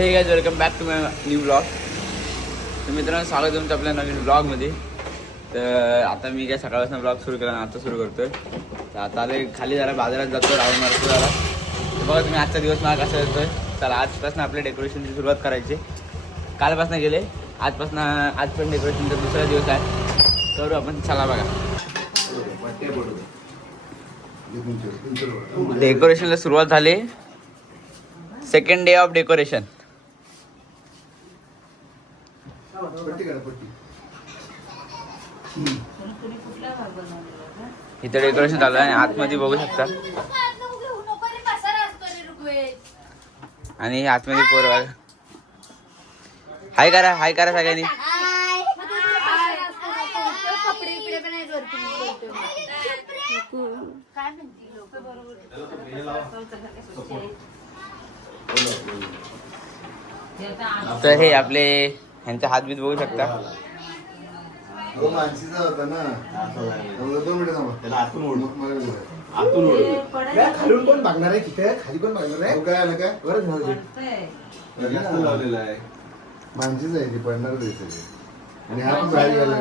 हे guys welcome back to my new blog. तर मित्रांनो स्वागत आहे तुमचं आपल्या नवीन ब्लॉगमध्ये. तर आता मी काय सकाळपासून ब्लॉग सुरू केला आणि आता सुरू करतोय. तर आता आले खाली जरा बाजारात जातो, राऊंड मारतो जरा. तर बघा तुम्ही आजचा दिवस मला कसा येतोय. चला आजपासून आपल्या डेकोरेशनची सुरुवात करायची. कालपासून गेले, आज पण डेकोरेशनचा दुसरा दिवस आहे. करू आपण, चला बघा. डेकोरेशनला सुरुवात झाली. Second day of decoration. इथे डेकोरेशन झालं आणि आतमध्ये बघू शकता. आणि आतमध्ये पोरवाल हाय करा सगळ्यांनी. तर हे आपले ह्यांचा हातबीत बघू शकता. खालून कोण बघणार आहे तिथे, खाली कोण बघणार आहे. काय आलं काय बरं लावलेलं आहे. माणसीच आहे ती पडणार आणि हा पण बाहेर गेला.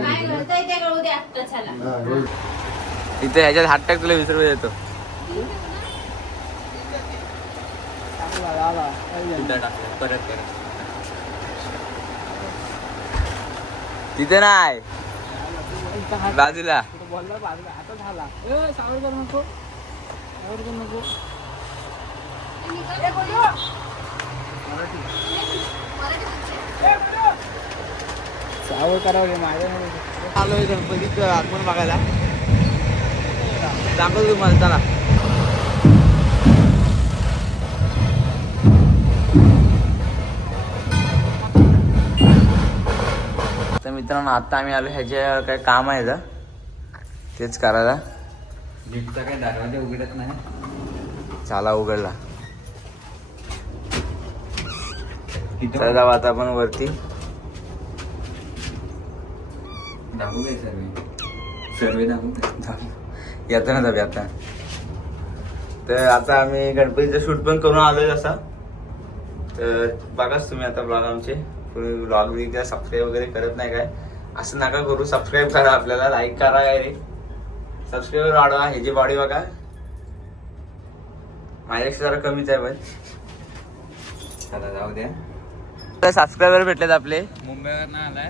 इथे ह्याच्यात हात टाक, तुला 20 रुपये देतो. परत करा तिथे नाही, बाजूला. आता झाला सावरकर नको. सावरकर माझ्या आलोय गणपतीचं आगमन बघायला. दाखवतो तुम्हाला, चला. तर मित्रांनो आता आम्ही आलो, ह्याच्या काय काम आहे का तेच करायला. लिफ्टचा काय दरवाजा उघडत नाही. चाला उघडला. तर जाऊ आता आपण वरती. दाखवू काय सर्वे दाखवू काय येतं ना जाऊया आता. तर आता आम्ही गणपतीचं शूट पण करून आलोय असा. तर बघाच तुम्ही आता ब्लॉग आमचे ब्लॉग काय सबस्क्राईब वगैरे करत नाही काय, असं नका करू. सबस्क्राईब करा, आपल्याला लाईक करा. काय रे सबस्क्राईबर वाढवा. ह्याची बॉडी बघा, माझ्यापेक्षा जरा कमीच आहे पण चला जाऊ द्या. सबस्क्रायबर भेटलेत आपले. मुंबईवर आलाय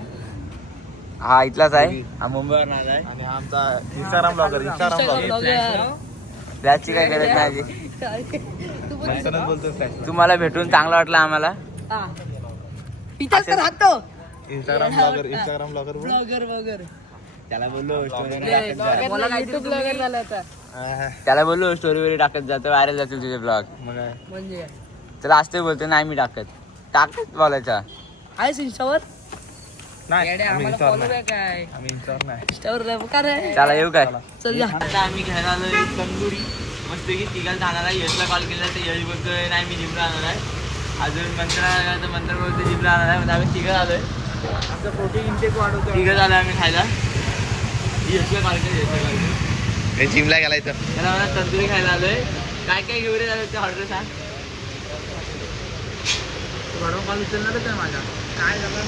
हा इथलाच आहे. हा मुंबईवर आलाय. आणि आमचा इंस्टाग्राम ब्लॉगर. त्याची काय गरज नाही. तुम्हाला भेटून चांगलं वाटलं आम्हाला. Instagram blogger. त्याला बोललो स्टोरी वगैरे टाकत जातो, व्हायरल जातील तुझे ब्लॉग. म्हणजे चला असते बोलते नाही मी टाकत बोलायचा. आहेस इंस्टावर? चला येऊ काय. चल आता आम्ही घ्यायला आलोय तंदुरी मस्त की. तिघाला जाणार आहे. यशला कॉल केला तर यश बोलतोय नाही मी जिमला आणणार आहे. अजून मंत्र बोलतो जिमला आणणार आहे. म्हणजे आम्ही तिघं आलोय. आमचं प्रोटीन इंटेक वाढवतो. तिघं झालं आम्ही खायला. यशला कॉल केलं, जिमला गेलायचं. त्याला मला तंदुरी खायला आलोय. काय काय घेऊन झालं ते ऑर्डर सांग. वाढवून कॉल उचलणारच आहे माझा. काय झालं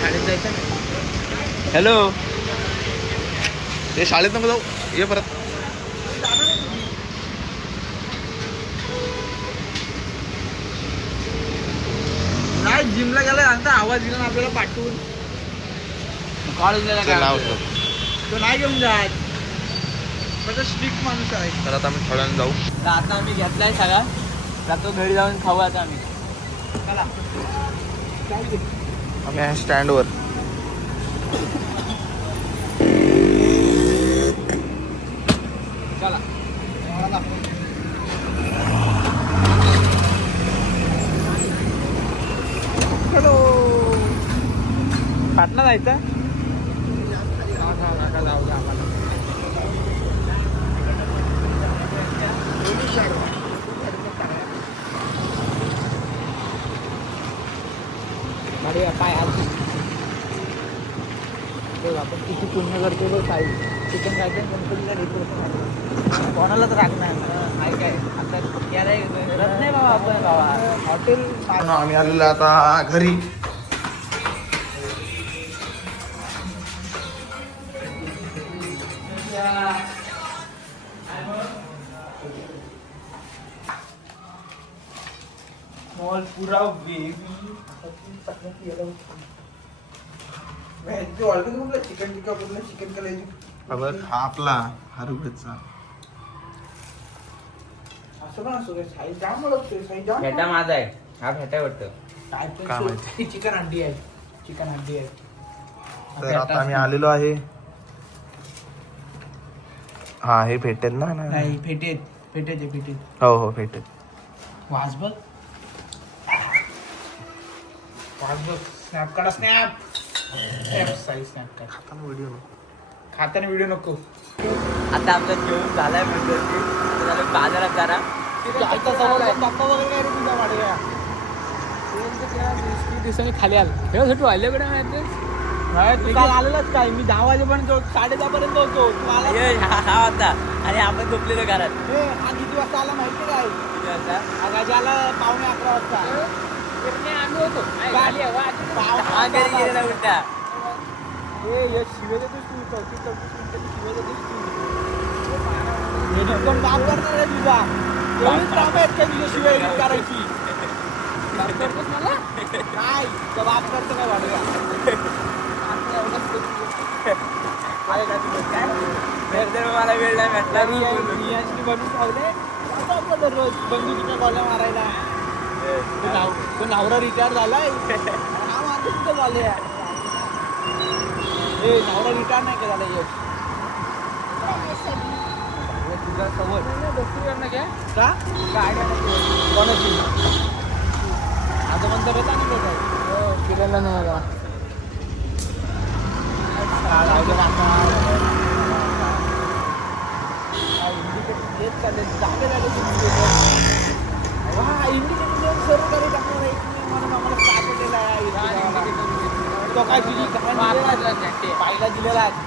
शाळेत जायचं नाही. हॅलो ते शाळेत नको जाऊ, ये परत. नाही जिमला गेला आता आवाज दिला ना आपल्याला पाठवून. कॉल काय तो नाही घेऊन जात. माझा स्ट्रिक्ट माणूस आहे. तर आता आम्ही थोड्या जाऊ. तर आता आम्ही घेतलाय सगळा. जातो घरी जाऊन खाऊ आता आम्ही. चला आम्ही ह्या स्टँडवर. चला हॅलो पाटणा जायचं. जाऊ द्या आम्हाला. पाय आपण किती पुण्य करतो तो साई चिकन खायचं गणपतीला कोणालाच राग नाही काय आता रथ नाही बाबा आपण बाबा हॉटेल आम्ही आलेलो आता घरी. मॉल पुरा चिकन टिक्का बोलला चिकन कलेजी बघ हा आपला हरभऱ्याचा. असं पण असं साईज जाम ओळखतोय साईज जाम फेटा माझा आहे हा फेटा वाटतं. काय माहिती. चिकन हंडी आहे चिकन हंडी आहे. तर आता आम्ही आलेलो आहे. हा हे भेटेल ना. नाही फेटेत फेटेत फेटेत हो हो भेटेल. वाज बघ स्नॅप काढा स्नॅप साईज स्नॅप काढ खाताना व्हिडिओ नको. आता आपलं जेवण झालाय म्हणजे झालं बाजारात जरा दिवसांनी खाली आल व्हायला कडे माहिती काल आलेलाच काय मी 10 वाजेपर्यंत 10:30 पर्यंत होतो तू आला हा होता आणि आपण झोपलेलो घरात. हा किती वाजता आला माहिती काय किती वाजता? आगाजी आला 11:45 वाजता आम्ही होतो हा घरी गेलेला उलटा. शिवे देतोस तू 34 मिनिटं शिवे देतोस तू एडिट पण काम करणार आहे तुझा एवढीच काम आहेत का तुझ्या शिवाय एडिट करायची करतोस मला नाही तर बाप करतो काय वाटलं मला वेळ नाही भेटला. बनवून ठेवले आपलं दररोज बंदुकीच्या गोळ्या मारायला तो नवरा रिटायर झालाय हा मारतो कुठं झाले ए नवरा रिटायर नाही का झाला यश तुझा सवय का कोणाची आता पण तर चांगलं काय फिरायला नाही आला इंडिकेटर सर्व काही टाकणार आहे म्हणून आम्हाला सापडलेला आहे तो काय तुझी पाहिला दिलेला आहे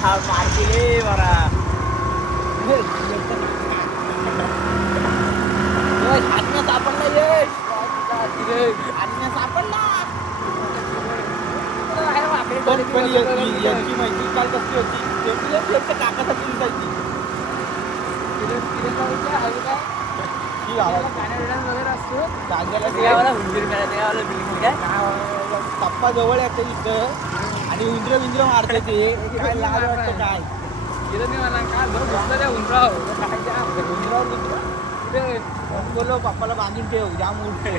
हा मारते बरा आज्ञा सापडला यश आज्ञा सापडला पण याची माहिती काय कसली होती काकासाठी दिसायची पप्पा जवळ येते इथं आणि उंदरं मारते ते काय लाज वाटतं काय बोलो पप्पाला बांधून ठेव जाम उठते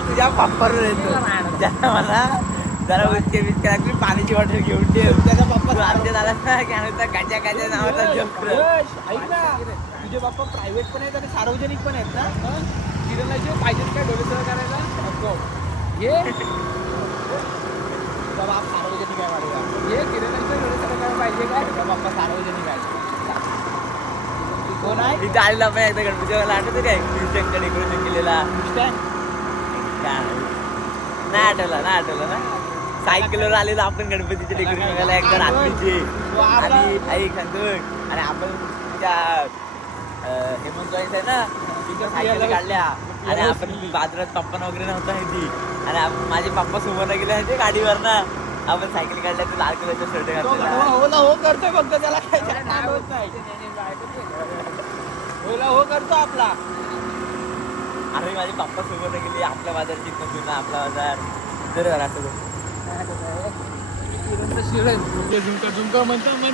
तुझ्या पप्पावर मला जरा उचके बिचके लागली पाण्याची बॉटल घेऊन ठेव. त्याचा पप्पा आमच्या दादा गाच्या गाच्या नावाचा जंप ऐक ना तुझे पप्पा प्रायव्हेट पण आहेत आणि सार्वजनिक पण आहेत ना किरणाचे पाहिजेत काय डोळेसर करायला हे तुझा बाप सार्वजनिक आहे वाढवा हे किरणाचे डोळेसर करायला पाहिजे काय तुझा पप्पा सार्वजनिक आहे कोण आहे तिथे आलेला आपण एकदा गणपती आठवतं काय शिवशंकर डेकोरेशन केलेला नाही आठवलं ना सायकलवर आलेलो आपण गणपतीचे डेकोरेशन करायला एकदा रात्रीचे आणि ऐक आणि आपण त्या हेमंत आहे ना तिथे सायकल काढल्या आणि आपण बाजारात पप्पा वगैरे नव्हता ती आणि माझे पप्पा समोरला गेले होते गाडीवर ना आपण सायकल काढल्या तर लाल कलरचा शर्ट घातलेला हो करतोय फक्त त्याला काय होत नाही हो करतो आपला अरे माझे पप्पा समोरला गेले आपल्या बाजारची ना आपला बाजार तर असं झुमका म्हणतात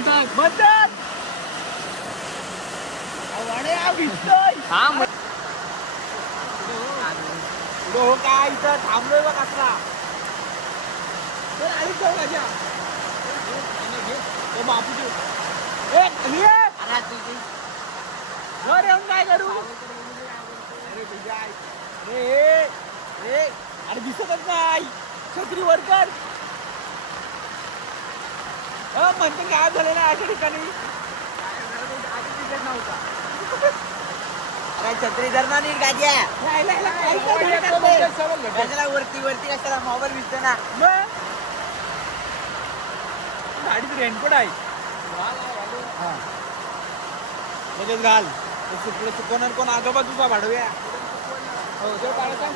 हो काय इथं थांबलोय बघ असला बापू काय करू अरे दिसतच नाही छत्री वर कर म्हणते काय झालेलं अशा ठिकाणी नव्हता अरे छत्री धरणार नाही गाज्या कशाला वरती वरती कशाला मोबाईल दिसतो ना गाडीत रेनकोट आहे लगेच घाल पुढे चुकवणार कोण आजोबाजूचा भाडव्या हो तो काढायचा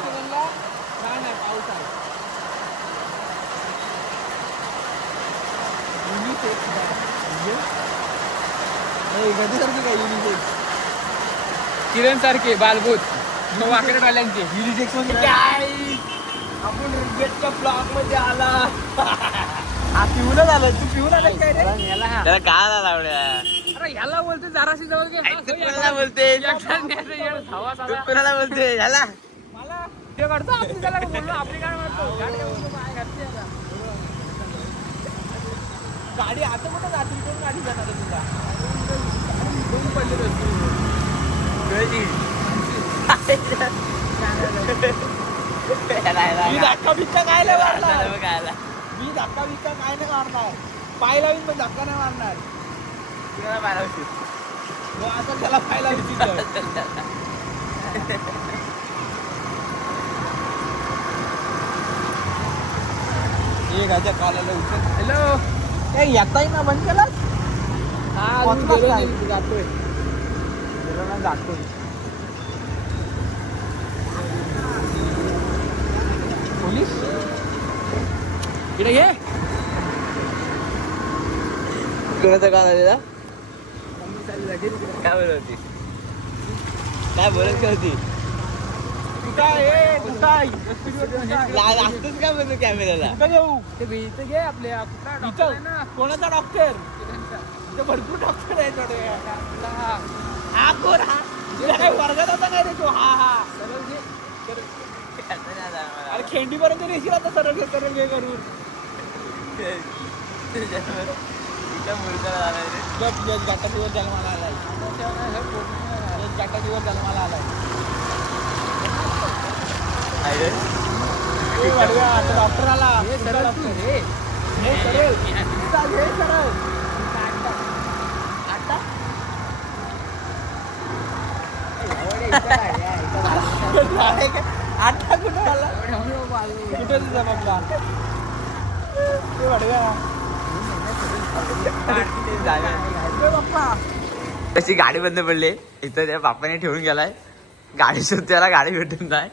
नाही नाही पाऊस आहे युनिसेक्स कधीसारखी काय युनिसेक्स किरण सारखे बालभूत वाकडेवाल्यांचे युनिसेक्स मध्ये काय आपण रिजेक्टच्या ब्लॉक मध्ये आला हा पिऊनच आलं तू पिऊन आलं काय रे त्याला काय आला लावड्या अरे ह्याला बोलते जराशी जवळ घे कुणाला बोलते कुणाला बोलते ह्याला मला ते करतो आपली त्याला बोललो आपली काय म्हणतो गाडी बोलतो काय घरचे आता गाडी आता कुठं जातील कोण गाडी जाणार तुला दोन पडले मी धक्का बिक्का काय नाही मारणार मी धक्का बिक्का काय नाही मारणार पाय लावीन पण धक्का नाही मारणार हो आता त्याला पाय लावीन एक ह्याच्या कॉलाला उचल हॅलो काय येताय ना बंद केला जातोय पोलीस इकडे घे कोणाचा काल आलेला काय बोलत होती काय बोलत काय होती लागतच काय बोलतो कॅमेऱ्याला इथं घे आपल्या कोणाचा डॉक्टर इथं भरपूर डॉक्टर आहे थोडे हा कोण हा काय वर्गात होता काय रे तो हा हा सरळ घे अरे खेंडी पर्यंत रेशील आता सरळ घे करून घाटा दिवस जन्माला आलाय घाटा दिवस जन्माला आलाय आता डॉक्टर आला सरळ आता कुठं आला कुठं तुझा बाबा ते वाढव्या बाप्पा कशी गाडी बंद पडली इथं त्या बापाने ठेवून गेलाय गाडी शोध त्याला गाडी भेटून नाही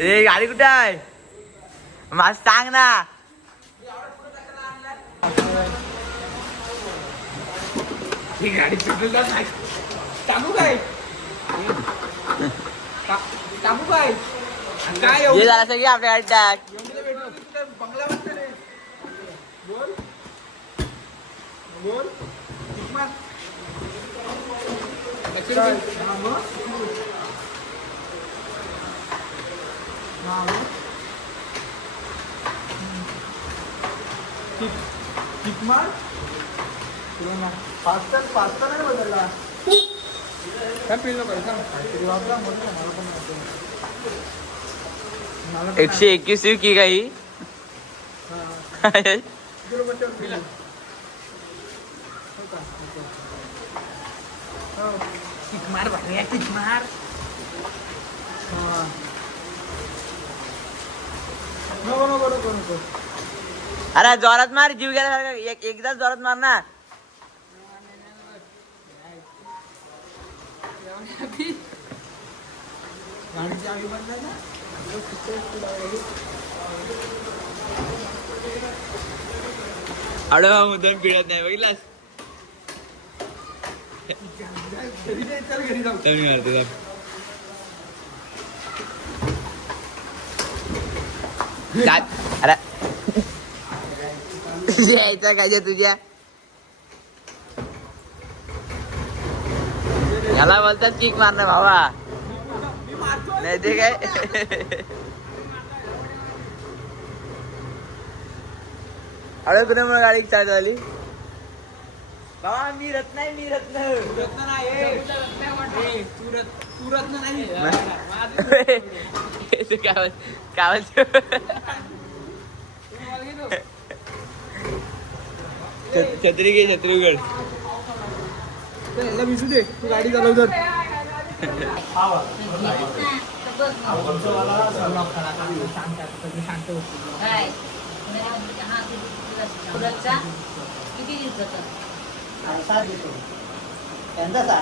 ए गाडी कुठे आहे मला सांग ना ही गाडी पेट्रोल टाकू काय टाकू काय काय हे झालं सगळी आपल्या गाडी टाक बंगला वाटतं रे बोल बोल पास्ता नाही बदलला काय पिलं पाहिजे 121 की काही मार मार नको अरे जोरात मार जीव गेल्यासारखं एकदाच जोरात मार ना अडवा मुद्दाम पिळत नाही बघितलास अरे यायचा काय तुझ्या याला बोलतात किक मारणं भावा नाही ते काय अरे तुला मला गाडी चालत झाली बाबा मी रत्न नाही तू रत्न नाही काय छत्री घे, छत्री उघड. याला विसू दे, तू गाडी चालव तर.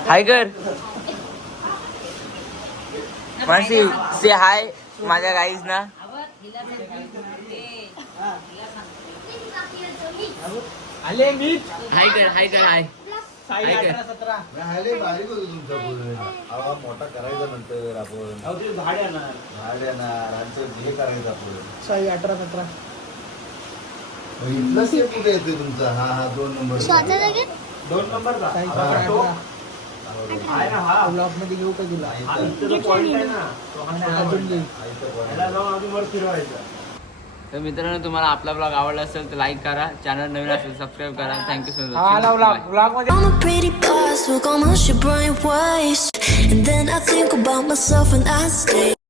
हाय कर मानसी, से हाय माझ्या गाईज ना. आले मी हाय कर, हाय कर, हाय. साई काय काय? 18-17. राहिले बारीक होतो तुमचा पूर्ण हवा मोठा करायचा नंतर आपण अहो, ते भाडे आणणार. झाड येणार आणि हे करायचं आपण साई 18-17. मग इथलं ते कुठे येते तुमचा हा 2 नंबर 2 नंबरचा साई हा. 18. आहे ना हा ब्लॉक मध्ये घेऊ का तुला? पॉईंट आहे ना अजून घे. तर मित्रांनो, तुम्हाला आपला ब्लॉग आवडला असेल तर लाईक करा, चॅनल नवीन असेल सबस्क्राईब करा. थँक्यू सो हा आला मच. ब्लॉक मध्ये. I'm a pretty boss, look on my shit, brain waste. And then I think about myself and I stay.